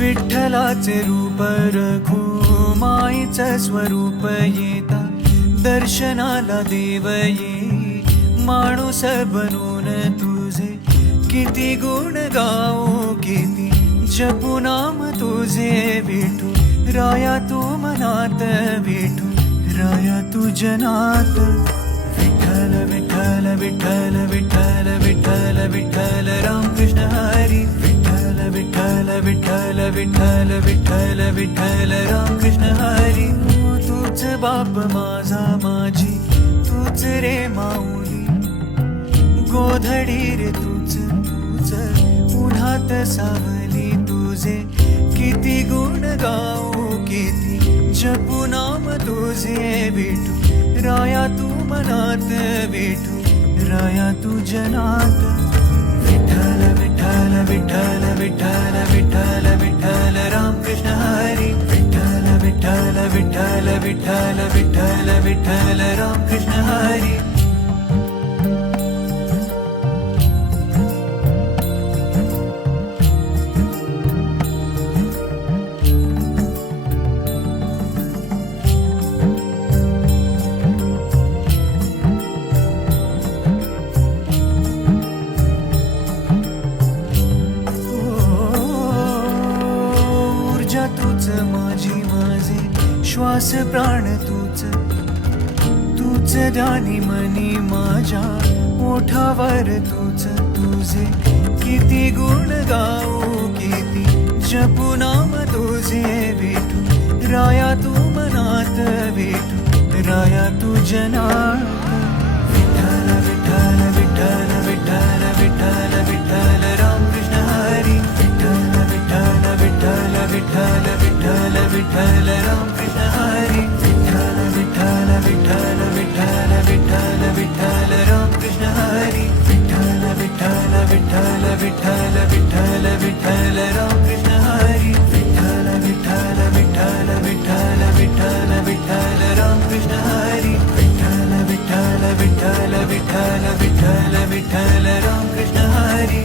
विठ्ठलाचे रूप रघु माईचं स्वरूप येता. दर्शनाला देव ये माणूस बनून तुझे. किती गुण गाऊ किती जपू नाम तुझे विठू. राया तू मनात विठू राया तू जनात. विठ्ठल विठ्ठल विठ्ठल विठ्ठल विठ्ठल विठ्ठल विठ्ठल राम रामकृष्ण हरी. तूच बाप माझा माझी तूच रे माऊली. गोधडी रे तूच तूच उन्हात सावली तुझे. किती गुण गाऊ किती जपू नाम तुझे भेटू राया तू मनात भेटू राया तू जनात. विठ्ठल विठ्ठल विठ्ठल विठ्ठल विठ्ठल. विठ्ठल विठ्ठल विठ्ठल विठ्ठल रामकृष्ण हरी. ऊर्जा तूच माझी माझे. श्वास प्राण तूच. तूच दानी मनी माझ्या ओठावर तूच. तुझे किती गुण गाऊ किती जपू नाम तुझे विठू. राया तू मनात विठू राया तू जनात. विठ्ठल विठ्ठल विठ्ठल विठ्ठल विठ्ठल विठ्ठल रामकृष्ण हरी. विठ्ठल विठ्ठल विठ्ठल विठ्ठल विठ्ठल विठ्ठल राम कृष्ण हरी विठ्ठल विठ्ठल विठ्ठल विठ्ठल विठ्ठल विठ्ठल राम कृष्ण हरी विठ्ठल विठ्ठल विठ्ठल विठ्ठल विठ्ठल विठ्ठल राम कृष्ण हरी विठ्ठल विठ्ठल विठ्ठल विठ्ठल विठ्ठल विठ्ठल राम कृष्ण हरी विठ्ठल विठ्ठल विठ्ठल विठ्ठल विठ्ठल विठ्ठल राम कृष्ण हरी